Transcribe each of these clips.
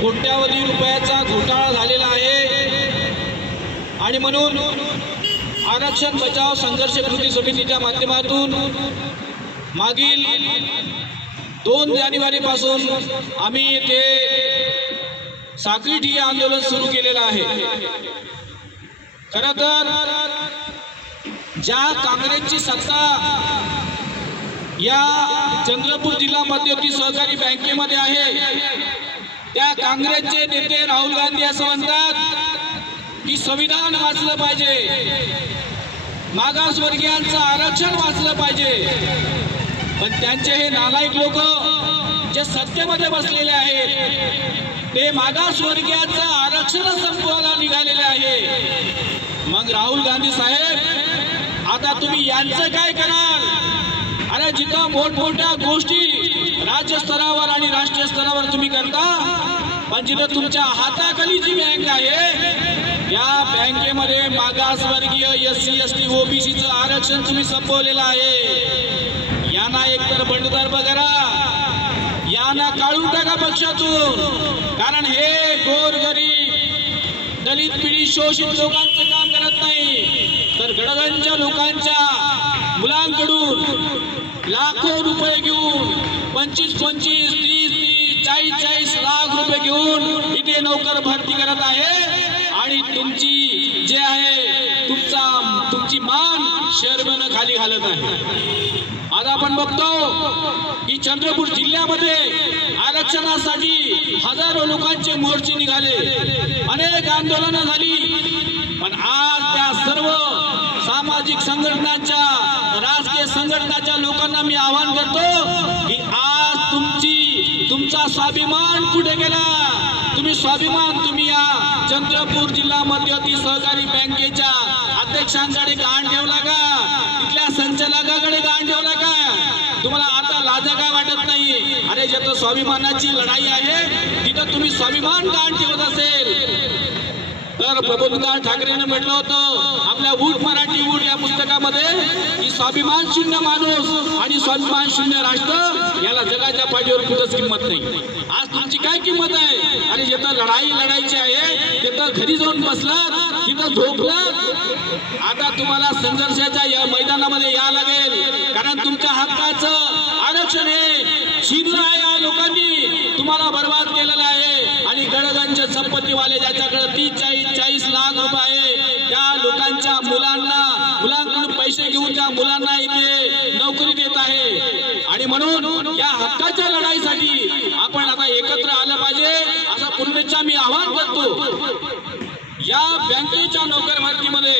कोट्यावधी रुपयाचा घोटाळा झालेला आहे आणि म्हणून आरक्षण बचाव संघर्ष कृती समितीच्या माध्यमातून मागील 2 जानेवारीपासून आम्ही येथे साखळी ठिय्या आंदोलन सुरू केलेलं आहे। खरं तर ज्या काँग्रेसची सत्ता या चंद्रपूर जिल्हा मध्यवर्ती सहकारी बँकेमध्ये आहे त्या काँग्रेसचे नेते राहुल गांधी असं म्हणतात की संविधान वाचलं पाहिजे, मागासवर्गीयांचं आरक्षण वाचलं पाहिजे, पण त्यांचे हे नालायक लोक जे सत्तेमध्ये बसलेले आहेत ते मागासवर्गीयांचं आरक्षण संपवायला निघालेले आहे। मग राहुल गांधी साहेब आता तुम्ही यांचं काय कराल? अरे जिथं मोठमोठ्या गोष्टी राज्य स्तरावर आणि राष्ट्रीय स्तरावर तुम्ही करता, पण जिथं तुमच्या हाताखाली जी बँक आहे या बँकेमध्ये मागासवर्गीय SC ST OBCचं आरक्षण तुम्ही संपवलेलं आहे। यांना एकतर बंडतर्फ करा, यांना काढून टाका पक्षातून, कारण हे गोरगरीब दलित पीडित शोषित लोकांचं काम करत नाही तर गडगंच्या लोकांच्या मुलांकडून लाखो रुपये घेऊन 25-25, 30-30, 40-40 लाख रुपये घेऊन इथे नोकर भरती करत आहे आणि तुमची जे आहे तुमची मान शर्मेनं खाली घालत आहे। आज आपण बघतो की चंद्रपूर जिल्ह्यामध्ये आरक्षणासाठी हजारो लोकांचे मोर्चे निघाले, अनेक आंदोलनं झाली, पण आज त्या सर्व सामाजिक संघटनांच्या राजकीय संघटनांच्या लोकांना मी आवाहन करतो की आज तुमचा स्वाभिमान कुठे गेला? तुम्ही या चंद्रपूर जिल्हा मध्यवर्ती सहकारी बँकेच्या अध्यक्षांकडे गाण ठेवला का? तिथल्या संचालकाकडे गाण ठेवला का? तुम्हाला आता लाजा काय वाटत नाही? अरे जिथं स्वाभिमानाची लढाई आहे तिथं तुम्ही स्वाभिमान गाण ठेवत असेल तर प्रबोधनकार ठाकरेंना म्हटलं होतं आपल्या ऊट मराठी ऊट या पुस्तकामध्ये की स्वाभिमान शून्य माणूस आणि स्वाभिमान शून्य राष्ट्र याला जगाच्या पाठीवर कुठंच किंमत नाही। आज तुमची काय किंमत आहे? अरे जिथं लढाई लढायची आहे तिथं घरी जाऊन बसलात, तिथं झोपलात। आता तुम्हाला संघर्षाच्या या मैदानामध्ये या लागेल, कारण तुमच्या हक्काचं आरक्षण हे छीनलं आहे, या लोकांनी तुम्हाला बर्बाद केलेलं आहे आणि गडगंज संपत्तीवाले ज्याच्याकडे 30-40 लाख रुपये त्या लोकांच्या मुलांकडून पैसे घेऊन त्या मुलांना इथे नोकरी देत आहे आणि म्हणून या हक्काच्या लढाईसाठी आपण आता एकत्र आलं पाहिजे असं पुनश्च मी आवाहन करतो। या बँकेच्या नोकर भरतीमध्ये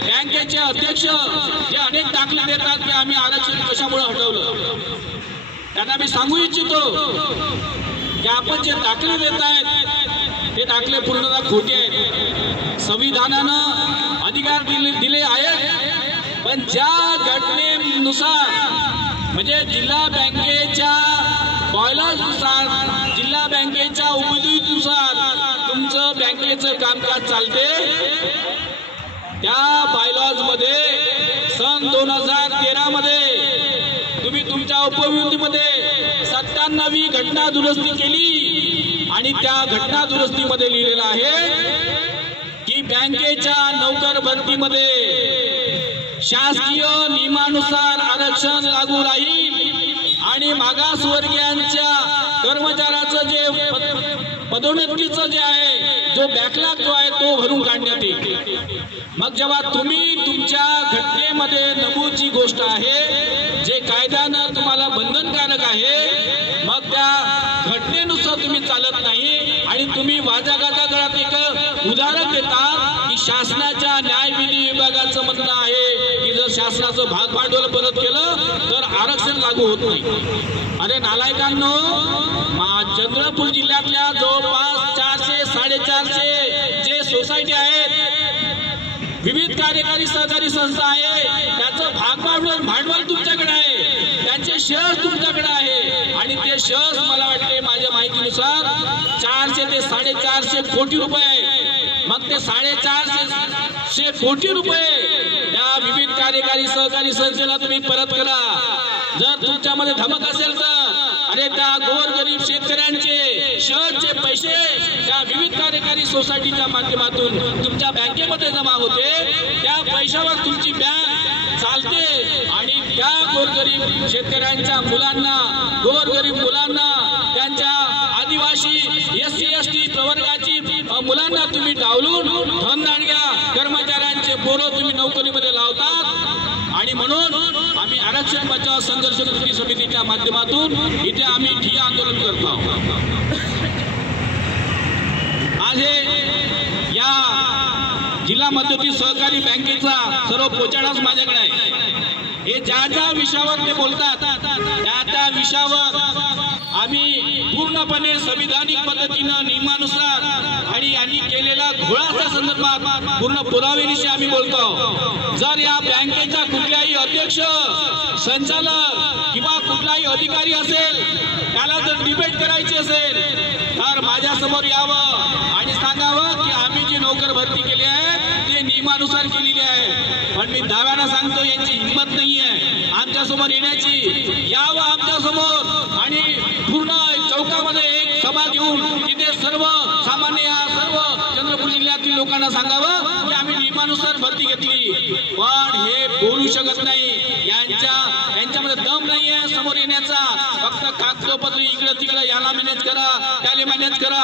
बँकेचे अध्यक्ष जे अनेक दाखले देतात की आम्ही आरक्षण कशामुळे हटवलं, त्यांना मी सांगू इच्छितो की आपण जे दाखले देत आहेत ते दाखले पूर्णतः खोटे आहेत। संविधानानं अधिकार दिले आहेत, पण ज्या घटनेनुसार म्हणजे जिल्हा बँकेच्या बॉयलर्सनुसार, जिल्हा बँकेच्या उपनियमानुसार तुमचं बँकेचं कामकाज चालते, त्या बायलॉज मध्ये सन 2013 मध्ये तुम्ही तुमच्या उपविधीमध्ये 97वी घटना दुरुस्ती केली आणि त्या घटना दुरुस्तीमध्ये लिहिलेलं आहे की बँकेच्या नोकर भरतीमध्ये शासकीय नियमानुसार आरक्षण लागू राहील आणि मागासवर्गीयांच्या कर्मचाऱ्याचं जे पदोन्नतीचं जे आहे जो बॅकलॉग जो आहे तो भरून काढण्यात येईल। मग जेव्हा तुम्ही तुमच्या घटनेमध्ये नमूद जी गोष्ट आहे जे कायद्यानं तुम्हाला बंधनकारक आहे, मग त्या घटनेनुसार तुम्ही चालत नाही आणि तुम्ही वाजागाजा करत एक उदाहरण देता की शासनाच्या न्यायविधी विभागाचं म्हणणं आहे की जर शासनाचं भागभांडवल परत केलं तर आरक्षण लागू होत नाही। अरे नालायकांनो, चंद्रपूर जिल्ह्यातल्या जवळपास 400-450 जे सोसायटी आहेत, विविध कार्यकारी सहकारी संस्था आहे, त्याचं भांडवल तुमच्याकडे आहे, त्यांचे शेअर्स तुमच्याकडे आहे आणि ते शेअर्स मला वाटते माझ्या माहितीनुसार 400 ते 450 कोटी रुपये आहे। मग ते 450 कोटी रुपये त्या विविध कार्यकारी सहकारी संस्थेला तुम्ही परत करा। जर तुमच्यामध्ये धमक असेल तर अरे त्या गोरगरीब शेतकऱ्यांचे शर्टचे पैसे त्या विविध कार्यकारी सोसायटीच्या माध्यमातून तुमच्या बँकेमध्ये जमा होते, त्या पैशावर तुमची बँक चालते आणि त्या गोरगरीब शेतकऱ्यांच्या मुलांना, गोरगरीब मुलांना, त्यांच्या आदिवासी SC ST प्रवर्गाची मुलांना तुम्ही डावलून धनदांडग्या कर्मचाऱ्यांचे पोरं तुम्ही नोकरीमध्ये लावतात। आणि म्हणून आम्ही आरक्षण बचाव संघर्ष कृती समितीच्या माध्यमातून इथे आम्ही ठिय्या आंदोलन करतो आहोत। आज हे या जिल्हा मध्यवर्ती सहकारी बँकेचा सर्व पोचाडाच माझ्याकडे आहे। हे ज्या विषयावर ते बोलतात त्या विषयावर आम्ही पूर्णपणे संविधानिक पद्धतीनं नियमानुसार आणि यांनी केलेला घोळाच्या संदर्भात पूर्ण पुराव्याविषयी आम्ही बोलतो। जर या बँकेचा कुठलाही अध्यक्ष, संचालक किंवा कुठलाही अधिकारी असेल, त्याला जर डिबेट करायची असेल तर माझ्यासमोर यावं आणि सांगावं की आम्ही जी नोकर भरती केली आहे ते नियमानुसार केलेली आहे। पण मी दाव्यानं सांगतो यांची हिंमत नाही आहे आमच्यासमोर येण्याची। यावं आमच्यासमोर आणि पूर्ण चौकामध्ये एक सभा घेऊन तिथे सर्व सामान्य सर्व चंद्रपूर जिल्ह्यातील लोकांना सांगावं की आम्ही नियमानुसार भरती घेतली। पण हे बोलू शकत नाही, यांच्यामध्ये दम नाही आहे समोर येण्याचा। फक्त कागदोपत्र इकडे तिकडे याला मॅनेज करा, त्याला मॅनेज करा।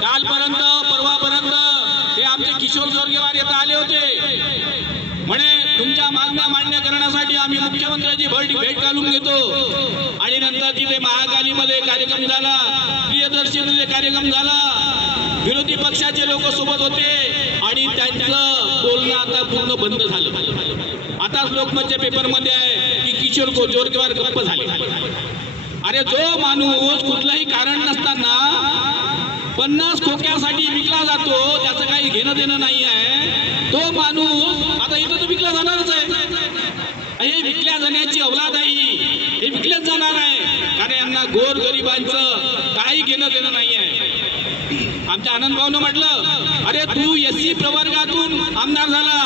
कालपर्यंत परवापर्यंत हे आमचे किशोर जोरगेवार येथे आले होते, म्हणे तुमच्या मागण्या मान्य करण्यासाठी आम्ही मुख्यमंत्र्यांची भेट घालून घेतो। आणि नंतर तिथे महाकालीमध्ये कार्यक्रम झाला, प्रियदर्शनीमध्ये कार्यक्रम झाला, विरोधी पक्षाचे लोक सोबत होते आणि त्यांचं बोलणं आता पूर्ण बंद झालं। आताच लोकमतच्या पेपरमध्ये आहे की किशोर जोरगेवार गप्प झाले। अरे जो माणूस कुठलंही कारण नसताना 50 खोक्यासाठी विकला जातो, त्याचं काही घेणं देणं नाही आहे, तो माणूस आता इथं तो विकला जाणारच आहे। हे विकल्या जाण्याची औलाद आहे, हे विकल्याच जाणार आहे, कारण यांना गोरगरिबांचं काही घेणं देणं नाही आहे। आमच्या आनंद भाऊनं म्हटलं, अरे तू SC प्रवर्गातून आमदार झाला,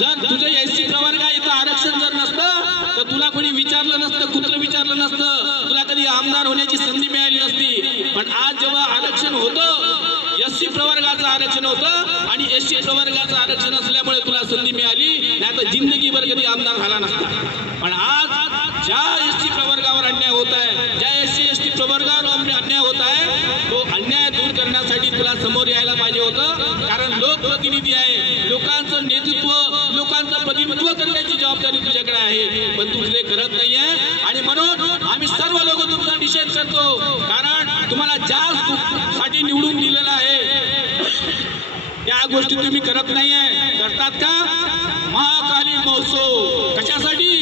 जर तुझं SC प्रवर्ग इथं आरक्षण जर नसतं तर तुला कोणी विचारलं नसतं, कुत्र विचारलं नसतं, तुला कधी आमदार होण्याची संधी मिळाली नसती। पण आज जेव्हा आरक्षण होतं, SC प्रवर्गाचं आरक्षण होतं आणि SC प्रवर्गाचं आरक्षण असल्यामुळे तुला संधी मिळाली, नाही तर जिंदगीभर कधी आमदार झाला नसता। पण आज ज्या SC प्रवर्गावर अन्याय होत आहे, ज्या SC ST प्रवर्गावर अन्याय होत आहे, तो अन्याय दूर करण्यासाठी तुला समोर यायला पाहिजे होतं। कारण लोकप्रतिनिधी आहे, लोकांचं नेतृत्व, लोकांचं प्रतिनिधित्व करण्याची जबाबदारी तुझ्याकडे आहे, पण तू ते करत नाहीये। आणि म्हणून आम्ही सर्व लोक तुमचा निषेध करतो, कारण तुम्हाला ज्यासाठी निवडून दिलेलं आहे त्या गोष्टी तुम्ही करत नाहीये। करतात का? महाकाली महोत्सव कशासाठी?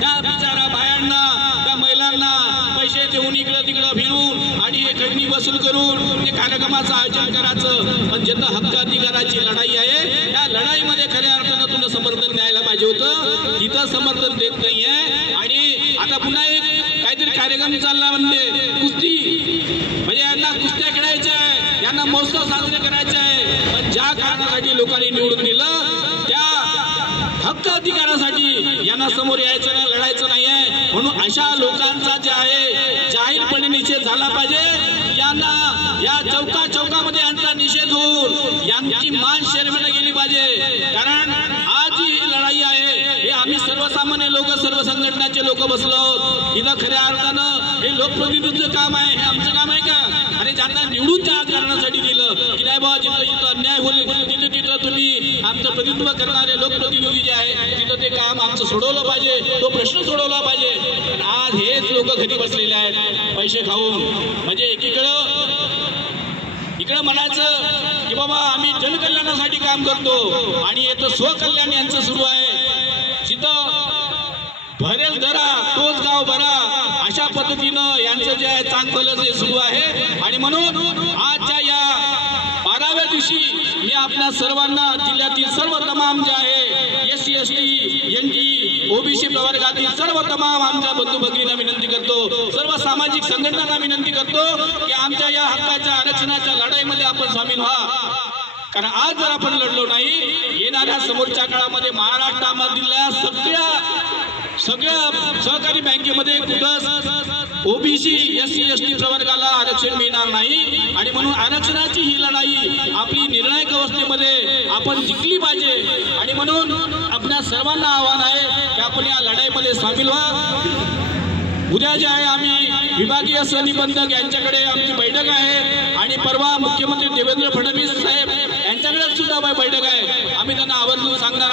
त्या बिचारा बायांना, त्या महिलांना पैसे देऊन इकडं तिकडं फिरून आणि खंडणी वसूल करून ते कार्यक्रमाचं आयोजन करायचं। पण जिथं हक्क अधिकाराची लढाई आहे, त्या लढाईमध्ये खऱ्या अर्थानं तुला समर्थन द्यायला पाहिजे होतं, तिथं समर्थन देत नाहीये। आणि आता पुन्हा एक काहीतरी कार्यक्रम चालला म्हणजे कुस्ती, म्हणजे यांना कुस्त्या खेळायच्या आहे, यांना महोत्सव साजरे करायचे आहे। पण ज्या कारणासाठी लोकांनी निवडून दिलं त्या हक्क अधिकारासाठी यांना समोर यायचं नाही, लढायचं नाहीये। म्हणून अशा लोकांचा जे आहे जाहीरपणे निषेध झाला पाहिजे। यांना या चौकामध्ये यांचा निषेध होऊन यांची मान शर्मेला गेली पाहिजे। कारण आज ही लढाई आहे, हे आम्ही सर्वसामान्य लोक, सर्व संघटनाचे लोक बसलो इथं। खऱ्या अर्थानं हे लोकप्रतिनिधीचं काम आहे, हे आमचं काम आहे का? आणि ज्यांना निवडून त्या कारणासाठी दिलं की नाही बाबा जिथं जिथं अन्याय होईल तिथं तुम्ही आमचं प्रतिनिधित्व करणारे लोकप्रतिनिधी जे आहे तिथं ते काम आमचं सोडवलं पाहिजे, तो प्रश्न सोडवला पाहिजे। पण आज हेच लोक घरी बसलेले आहेत पैसे खाऊन। म्हणजे इकडं म्हणायचं की बाबा आम्ही जनकल्याणासाठी काम करतो आणि येतं स्वकल्याण यांचं सुरू आहे। जिथं भरेल धरा तोच गाव भरा, अशा पद्धतीनं यांचं जे आहे चांगलं जे सुरू आहे। आणि म्हणून आजच्या या 12व्या दिवशी मी आपल्या सर्वांना, जिल्ह्यातील सर्व तमाम जे आहे SC ST NT OBC प्रवर्गातील सर्व तमाम आमच्या बंधू भगिनींना विनंती करतो, सर्व सामाजिक संघटनांना विनंती करतो की आमच्या या हक्काच्या आरक्षणाच्या लढाईमध्ये आपण सामील व्हा। कारण आज जर आपण लढलो नाही, येणाऱ्या समोरच्या काळामध्ये महाराष्ट्रामधल्या सगळ्या सगळ्या सहकारी बँकेमध्ये कुठंच ओबीसी SC ST प्रवर्गाला आरक्षण मिळणार नाही आणि म्हणून आरक्षणाची ही लढाई आपली निर्णायक अवस्थेमध्ये आपण जिंकली पाहिजे आणि म्हणून आपल्या सर्वांना आव्हान आहे की आपण या लढाईमध्ये सामील व्हा। उद्या जे आहे आम्ही विभागीय सहनिबंधक यांच्याकडे आमची बैठक आहे आणि परवा मुख्यमंत्री देवेंद्र फडणवीस साहेब यांच्याकडे सुद्धा बैठक आहे। आम्ही त्यांना आवर्जून सांगणार